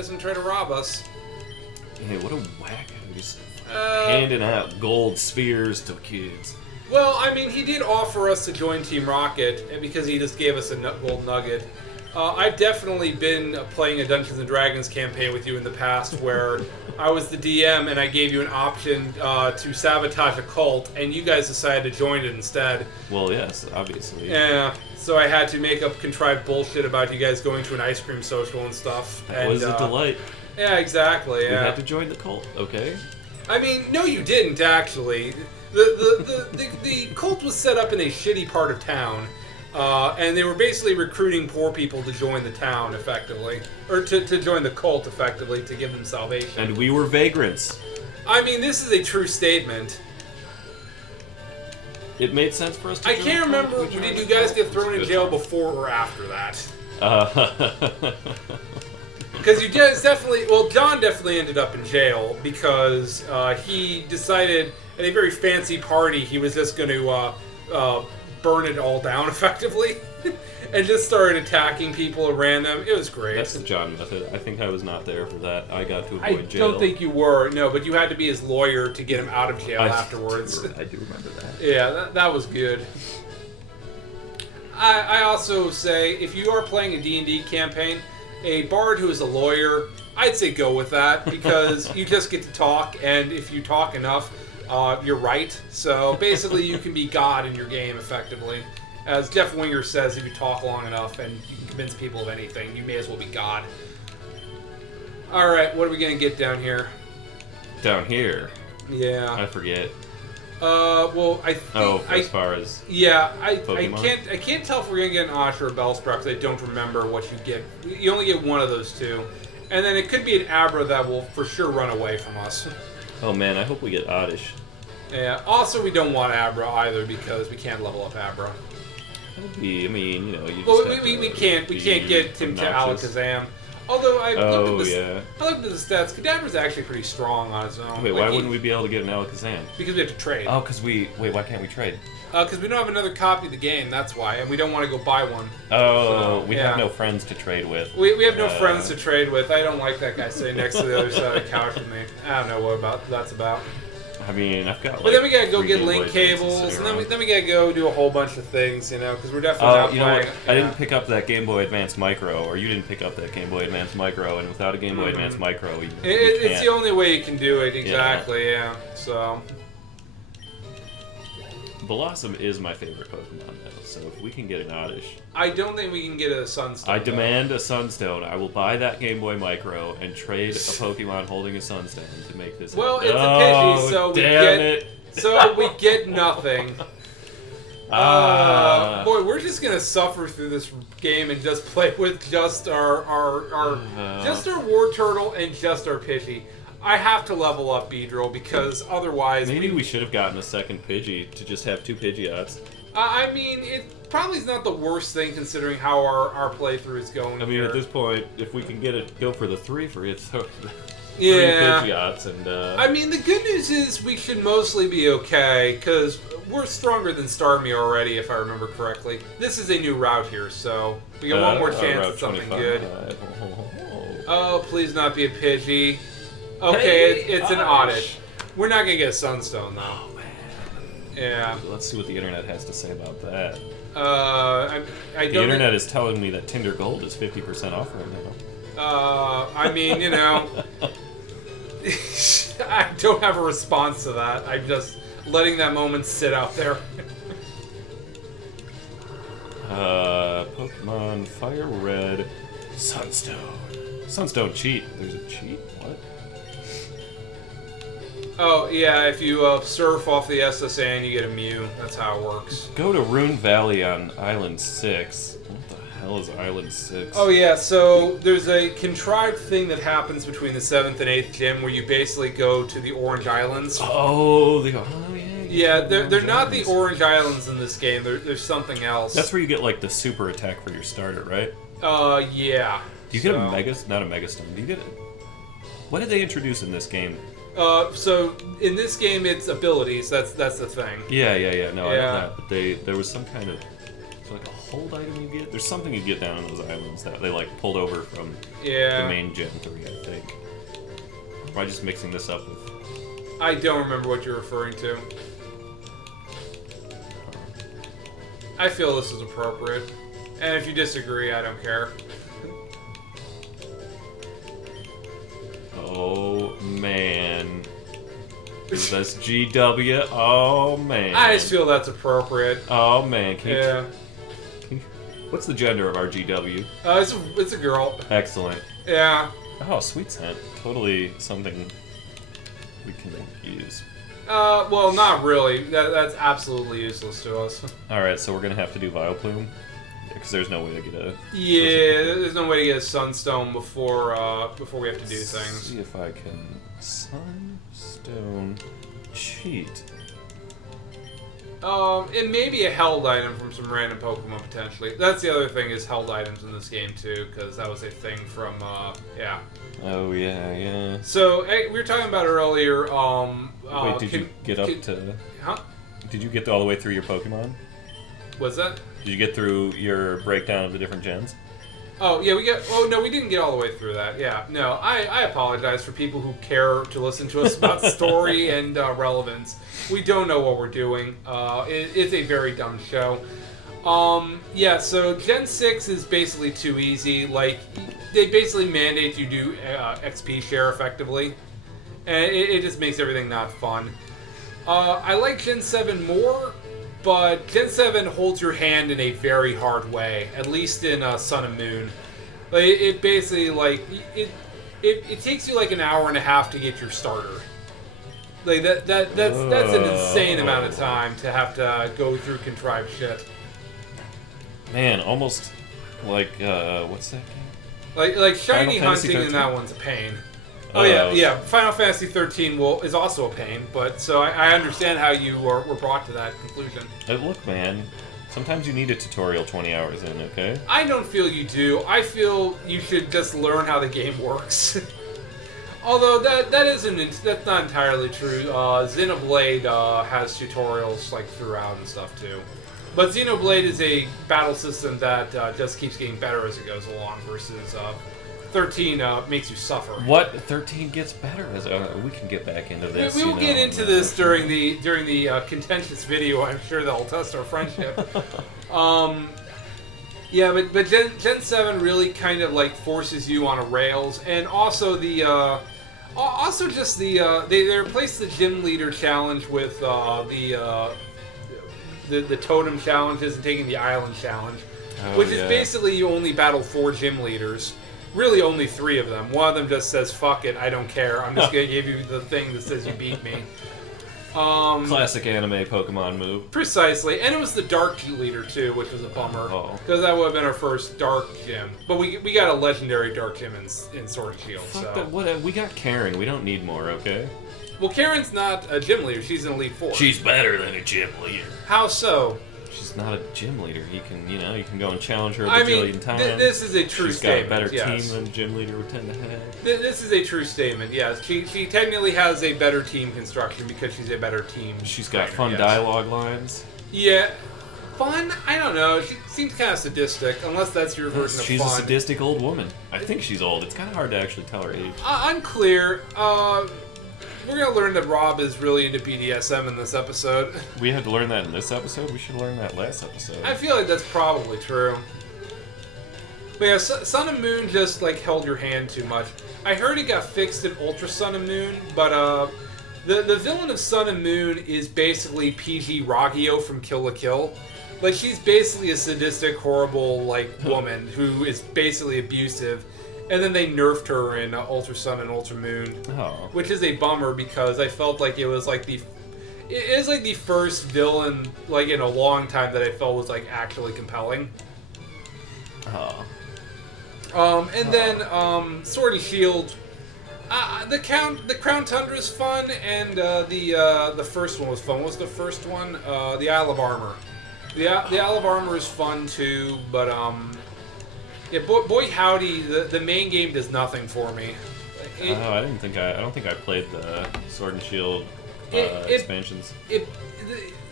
doesn't try to rob us. Hey, what a whack. Just handing out gold spheres to kids. Well, I mean, he did offer us to join Team Rocket because he just gave us a gold nugget. I've definitely been playing a Dungeons and Dragons campaign with you in the past where I was the DM and I gave you an option to sabotage a cult, and you guys decided to join it instead. Well, yes, obviously. Yeah, so I had to make up contrived bullshit about you guys going to an ice cream social and stuff. That was a delight. Yeah, exactly. Yeah. We had to join the cult, okay? I mean, no, you didn't actually. The cult was set up in a shitty part of town. And they were basically recruiting poor people to join the town, effectively. Or to join the cult, effectively, to give them salvation. And we were vagrants. I mean, this is a true statement. It made sense for us to I join can't the cult. remember, did you guys get thrown in jail before or after that? Because you guys definitely... Well, John definitely ended up in jail because he decided at a very fancy party he was just going to... burn it all down effectively and just started attacking people at random. It was great. That's the John method. I think I was not there for that. I got to avoid jail. I don't think you were, no, but you had to be his lawyer to get him out of jail afterwards. I do remember that. Yeah, that was good. I also say, if you are playing a D&D campaign, a bard who is a lawyer, I'd say go with that because you just get to talk, and if you talk enough, you're right. So basically, you can be God in your game effectively. As Jeff Winger says, if you talk long enough and you can convince people of anything, you may as well be God. Alright, what are we going to get down here? Down here? Yeah. I forget. Well, I think... as far as... Yeah, I Pokemon? can't tell if we're going to get an Osh or a Bellsprout because I don't remember what you get. You only get one of those two. And then it could be an Abra that will for sure run away from us. Oh man, I hope we get Oddish. Yeah. Also, we don't want Abra either because we can't level up Abra. That would be, I mean, you know, you just Well, have we to can't be get him to obnoxious. Alakazam. Although I looked yeah. I looked at the stats. Kadabra's actually pretty strong on his own. Wait, why wouldn't we be able to get an Alakazam? Because we have to trade. Oh, because wait, why can't we trade? Because we don't have another copy of the game. That's why, and we don't want to go buy one. Oh, So, we yeah. have no friends to trade with. We have no friends to trade with. I don't like that guy sitting next to the other side of the couch with me. I don't know what that's about. I mean, I've got. But then we gotta go 3 get Game Boy link Advances cables, sitting and around. then we gotta go do a whole bunch of things, you know, because we're definitely not You know playing. what? I didn't pick up that Game Boy Advance Micro, or you didn't pick up that Game Boy Advance Micro, and without a Game Boy Advance Micro, you It's can't. the only way you can do it, exactly. Yeah. So. Blossom is my favorite Pokemon, though. So if we can get an Oddish, I don't think we can get a Sunstone. I demand a Sunstone. I will buy that Game Boy Micro and trade a Pokemon holding a Sunstone to make this. Well, happen. it's a Pidgey, so we damn get it. so we get nothing. Boy, we're just gonna suffer through this game and just play with just our just our War Turtle and just our Pidgey. I have to level up Beedrill because otherwise Maybe we should have gotten a second Pidgey to just have 2 Pidgeots. I mean, it probably is not the worst thing considering how our playthrough is going. I mean, here. at this point, if we can get it, go for the 3 for it. So Yeah. 3 Pidgeots and. I mean, the good news is we should mostly be okay because we're stronger than Starmie already, if I remember correctly. This is a new route here, so we got one more chance Route at something 25. good. Oh, please not be a Pidgey. Okay, Hey, it's an Oddish. We're not gonna get a Sunstone though. Oh man. Yeah. Let's see what the internet has to say about that. I The don't. internet is telling me that Tinder Gold is 50% off right now. I mean, you know, I don't have a response to that. I'm just letting that moment sit out there. Pokemon Fire Red Sunstone. Sunstone cheat. There's a cheat? What? Oh, yeah, if you surf off the SSN, you get a Mew. That's how it works. Go to Rune Valley on Island 6. What the hell is Island 6? Oh, yeah, so there's a contrived thing that happens between the 7th and 8th gym where you basically go to the Orange Islands. Oh, yeah. Yeah, they're not the Orange Islands in this game. There's something else. That's where you get, like, the super attack for your starter, right? Yeah. Do you get a Mega... Not a Mega Stone. Do you get it? What did they introduce in this game? So in this game, it's abilities. That's the thing. Yeah. No, I Yeah. know that. But there was some kind of there like a hold item you get? There's something you get down on those islands that they like pulled over from Yeah. the main Gen 3, I think. Am I just mixing this up with... I don't remember what you're referring to. I feel this is appropriate. And if you disagree, I don't care. Oh, man. That's GW. Oh, man. I just feel that's appropriate. Oh, man. Yeah. What's the gender of our GW? It's a girl. Excellent. Yeah. Oh, sweet scent. Totally something we can use. Well, not really. That's absolutely useless to us. Alright, so we're gonna have to do Vileplume. Because there's no way to get a... Yeah, there's no way to get a Sunstone before we have to do things. See if I can... Sunstone... Cheat. It may be a held item from some random Pokemon, potentially. That's the other thing, is held items in this game, too, because that was a thing from, yeah. Oh, yeah. So, we were talking about earlier, Wait, did you get up to... Huh? Did you get all the way through your Pokemon? What's that? Did you get through your breakdown of the different gens? Oh, yeah, we didn't get all the way through that. Yeah, no, I apologize for people who care to listen to us about story and relevance. We don't know what we're doing. It's a very dumb show. Yeah, so Gen 6 is basically too easy. Like, they basically mandate you do XP share effectively. And it just makes everything not fun. I like Gen 7 more, but Gen 7 holds your hand in a very hard way, at least in Sun and Moon. Like, it basically, like, it takes you like an hour and a half to get your starter. Like, that's an insane amount of time to have to go through contrived shit. Man, almost like, what's that game? Like shiny Final Fantasy hunting in 13? that one's a pain. Oh yeah. Final Fantasy 13 is also a pain, but so I understand how you were brought to that conclusion. Look, man, sometimes you need a tutorial 20 hours in, okay? I don't feel you do. I feel you should just learn how the game works. Although that's not entirely true. Xenoblade has tutorials like throughout and stuff too. But Xenoblade is a battle system that just keeps getting better as it goes along, versus 13 makes you suffer. What? 13 gets better as we can get back into this. We will get into this during the contentious video. I'm sure that'll test our friendship. Yeah, but Gen 7 really kind of like forces you on a rails, and also they replaced the gym leader challenge with the totem challenges and taking the island challenge, which is basically you only battle 4 gym leaders. Really, only 3 of them. One of them just says, "Fuck it, I don't care. I'm just gonna give you the thing that says you beat me." Classic anime Pokemon move. Precisely, and it was the Dark Leader too, which was a bummer, because that would have been our first Dark Gym. But we got a legendary Dark Gym in Sword and Shield. Fuck so that, what? We got Karen. We don't need more, okay? Well, Karen's not a gym leader. She's an Elite Four. She's better than a gym leader. How so? She's not a gym leader. You can go and challenge her a bajillion times. This is a true statement. She's got a better team than a gym leader would tend to have. This is a true statement. Yes, she technically has a better team construction because she's a better team. She's got trainer, fun dialogue lines. Yeah. Fun? I don't know. She seems kind of sadistic, unless that's your version of fun. She's a sadistic old woman. I think she's old. It's kind of hard to actually tell her age. Unclear. We're going to learn that Rob is really into BDSM in this episode. We had to learn that in this episode? We should have learned that last episode. I feel like that's probably true. But yeah, Sun and Moon just like held your hand too much. I heard it got fixed in Ultra Sun and Moon, but the villain of Sun and Moon is basically PG Ragio from Kill la Kill. Like, she's basically a sadistic, horrible, like, woman who is basically abusive. And then they nerfed her in Ultra Sun and Ultra Moon, which is a bummer because I felt like it was like the first villain like in a long time that I felt was like actually compelling. Then Sword and Shield, the Crown Tundra is fun, and the first one was fun. What was the first one? The Isle of Armor. The Isle of Armor is fun too, but yeah, boy howdy, the main game does nothing for me. I don't think I played the Sword and Shield expansions.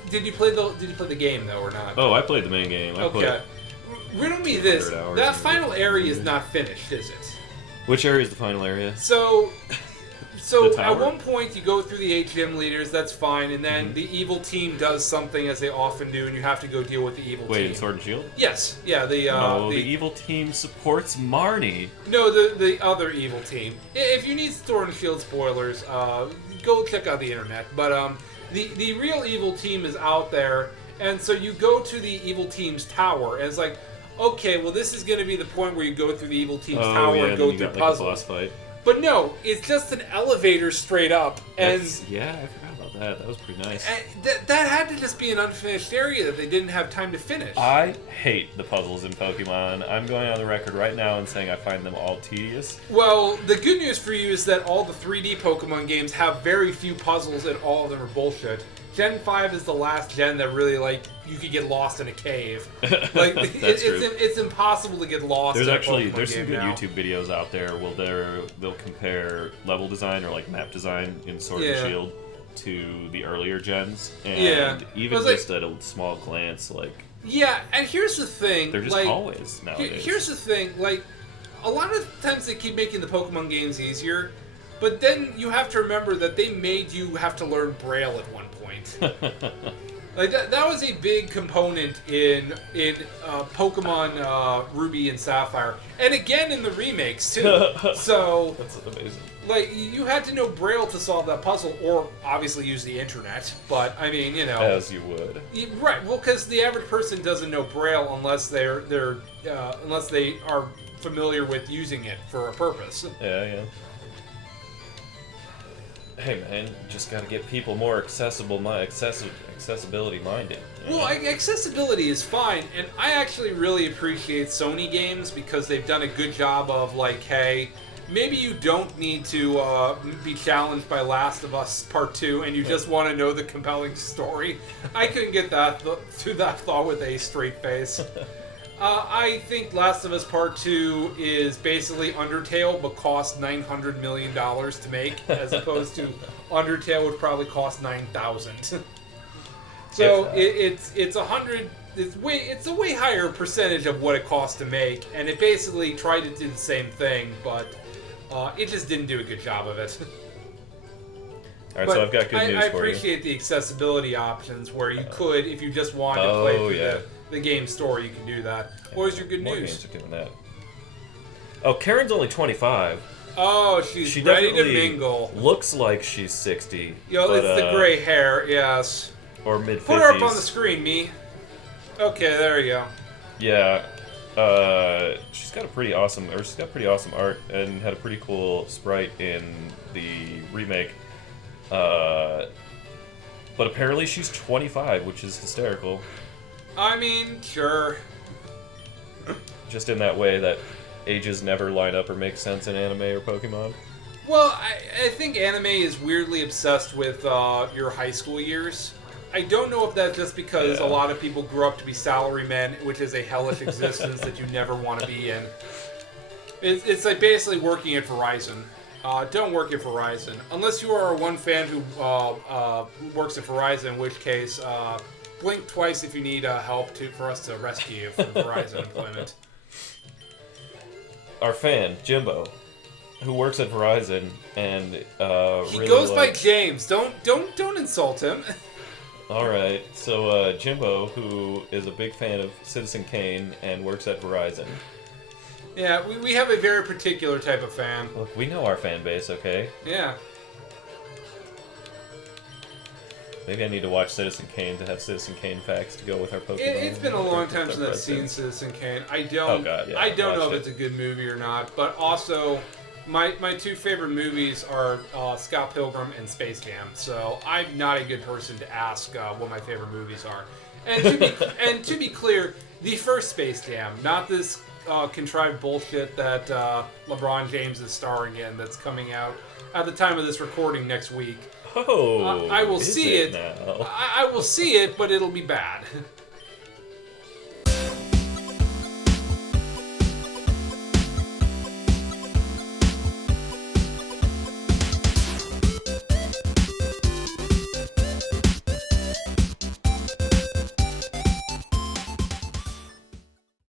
Did you play the game though or not? Oh, I played the main game. Okay. Riddle me this. 100 hours That in final the area is game. not finished, is it? Which area is the final area? So The tower? at one point you go through the 8 gym leaders, that's fine, and then the evil team does something as they often do, and you have to go deal with the evil Wait, team. in Sword and Shield? Yes, yeah, the evil team supports Marnie. no, the other evil team. If you need Sword and Shield spoilers, go check out the internet. But the real evil team is out there, and so you go to the evil team's tower, and it's like, okay, well this is going to be the point where you go through the evil team's tower yeah, and then go you through got, like, a puzzles. boss fight. But no, it's just an elevator straight up, and Yeah, I forgot about that. That was pretty nice. that had to just be an unfinished area that they didn't have time to finish. I hate the puzzles in Pokemon. I'm going on the record right now and saying I find them all tedious. Well, the good news for you is that all the 3D Pokemon games have very few puzzles, and all of them are bullshit. Gen 5 is the last gen that really, like, you could get lost in a cave. Like, That's true. it's impossible to get lost There's in a actually Pokemon some game good now. YouTube videos out there where they'll compare level design or like map design in Sword Yeah. and Shield to the earlier gens, and Yeah. even Well, it's just at a small glance, like Yeah, and here's the thing. they're just like, hallways nowadays. Here's the thing, like, a lot of times they keep making the Pokemon games easier, but then you have to remember that they made you have to learn Braille at one point. Like that was a big component in Pokemon Ruby and Sapphire, and again in the remakes too. So That's amazing. like you had to know Braille to solve that puzzle, or obviously use the internet. But I mean, you know, As you would. right? Well, because the average person doesn't know Braille unless unless they are familiar with using it for a purpose. Yeah. Hey man, just gotta get people more accessibility minded. you know? Well, accessibility is fine, and I actually really appreciate Sony games because they've done a good job of like, hey, maybe you don't need to be challenged by Last of Us Part 2, and you just want to know the compelling story. I couldn't get through that thought with a straight face. I think Last of Us Part 2 is basically Undertale, but cost $900 million to make, as opposed to Undertale would probably cost $9,000. So it's a way higher percentage of what it costs to make, and it basically tried to do the same thing, but it just didn't do a good job of it. Alright, But so I've got good news I for you. appreciate the accessibility options where you could, if you just wanted to play through yeah. the game story, you can do that. What is your good More news? games are doing that. Oh, Karen's only 25. Oh, she's She ready to definitely mingle. looks like she's 60. Yo, but, it's the gray hair, yes. Or mid 50s. Put her up on the screen, me. Okay, there you go. Yeah. She's got pretty awesome art and had a pretty cool sprite in the remake. But apparently she's 25, which is hysterical. I mean, sure. Just in that way that ages never line up or make sense in anime or Pokemon. Well, I think anime is weirdly obsessed with your high school years. I don't know if that's just because Yeah. a lot of people grew up to be salarymen, which is a hellish existence that you never want to be in. It's like basically working at Verizon. Don't work at Verizon. Unless you are one fan who works at Verizon, in which case, blink twice if you need help for us to rescue you from Verizon employment. Our fan, Jimbo, who works at Verizon and He really goes by likes... James. Don't insult him. Alright, so Jimbo, who is a big fan of Citizen Kane and works at Verizon. Yeah, we have a very particular type of fan. Look, we know our fan base, okay? Yeah. Maybe I need to watch Citizen Kane to have Citizen Kane facts to go with our Pokemon. It's been a long time Our since I've seen presidents. Citizen Kane. I don't. Oh, God, yeah, I don't know watch if it. it's a good movie or not. But also, my two favorite movies are Scott Pilgrim and Space Jam. So I'm not a good person to ask what my favorite movies are. And to be clear, the first Space Jam, not this contrived bullshit that LeBron James is starring in. That's coming out at the time of this recording next week. Oh, I will is see it. now? I will see it, but it'll be bad.